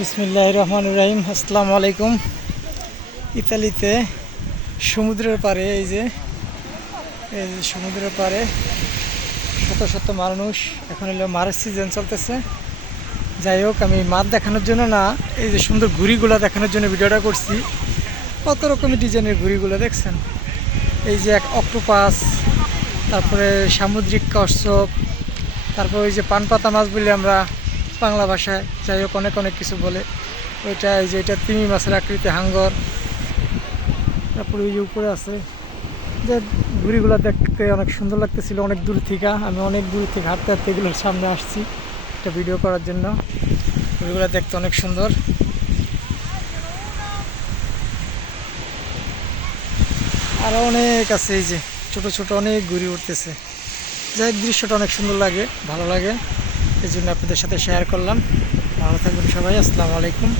বিসমিল্লাহির রহমানির রহিম। আসসালামু আলাইকুম। ইতালিতে সমুদ্রের পাড়ে এই যে সমুদ্রের পাড়ে শত শত মানুষ। এখন হলো মাছের সিজন চলতেছে। যাই হোক, আমি মাছ দেখানোর জন্য না, এই যে সুন্দর ঘুড়িগুলো দেখানোর জন্য ভিডিওটা করছি। কত রকমের ডিজাইনের ঘুড়িগুলো দেখছেন। এই যে এক অক্টোপাস, তারপরে সামুদ্রিক কচ্ছপ, তারপর ওই যে পানপাতা মাছ বলি আমরা বাংলা ভাষায়। যাই হোক, অনেক অনেক কিছু বলে ওইটা। এই যে এটা তিমি মাছের আকৃতি হাঙ্গর। তারপরে ওই যে উপরে আছে যে ঘুড়িগুলো দেখতে অনেক সুন্দর লাগতেছিল। অনেক দূর থেকে আমি অনেক দূর থেকে হাঁটতে হাঁটতে এগুলোর সামনে আসছি একটা ভিডিও করার জন্য। ঘুড়িগুলো দেখতে অনেক সুন্দর। আরও অনেক আছে, এই যে ছোট ছোট অনেক ঘুড়ি উঠতেছে। যাই হোক, দৃশ্যটা অনেক সুন্দর লাগে, ভালো লাগে, এই জন্য আপনাদের সাথে শেয়ার করলাম। ভালো থাকবেন সবাই। আসসালামু আলাইকুম।